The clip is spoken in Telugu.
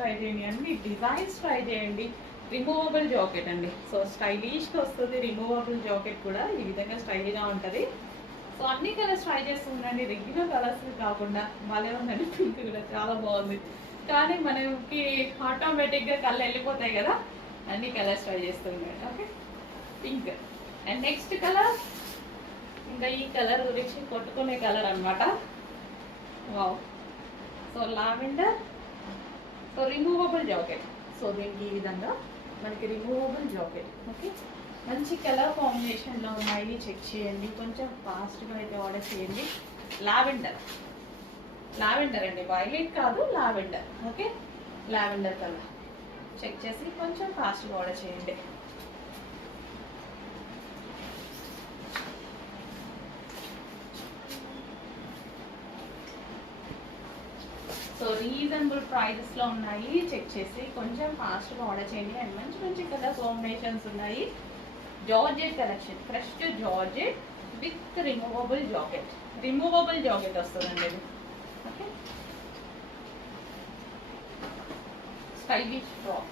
ట్రై చేయండి, అన్ని డిజైన్స్ ట్రై చేయండి. రిమూవబుల్ జాకెట్ అండి. సో స్టైలిష్గా వస్తుంది. రిమూవబుల్ జాకెట్ కూడా ఈ విధంగా స్టైల్గా ఉంటుంది. సో అన్ని కలర్స్ ట్రై చేస్తూ ఉండండి, రెగ్యులర్ కలర్స్ కాకుండా. భలే ఉందండి, పింక్ కూడా చాలా బాగుంది. కానీ మనకి ఆటోమేటిక్గా కళ్ళు వెళ్ళిపోతాయి కదా, అన్ని కలర్స్ ట్రై చేస్తూ ఉండండి. Okay, pink. And next colour, ఇంకా ఈ కలర్ గురించి కొట్టుకునే కలర్ అనమాట. Wow. So lavender. So removable jacket. So దీనికి ఈ విధంగా మనకి రిమూవబుల్ జాకెట్. ఓకే, మంచి కలర్ కాంబినేషన్లో ఉన్నాయి, చెక్ చేయండి. కొంచెం ఫాస్ట్గా అయితే ఆర్డర్ చేయండి. లావెండర్, లావెండర్ అండి, వైలెట్ కాదు, lavender. Okay, lavender colour check చేసి కొంచెం ఫాస్ట్గా ఆర్డర్ చేయండి. సో రీజనబుల్ ప్రైజెస్లో ఉన్నాయి, చెక్ చేసి కొంచెం ఫాస్ట్గా ఆర్డర్ చేయండి. అండ్ మంచి మంచి కలర్ కాంబినేషన్స్ ఉన్నాయి. Georgette collection, fresh georgette with removable jacket. Removable jacket వస్తుందండి ఇది. Okay, stylish frock.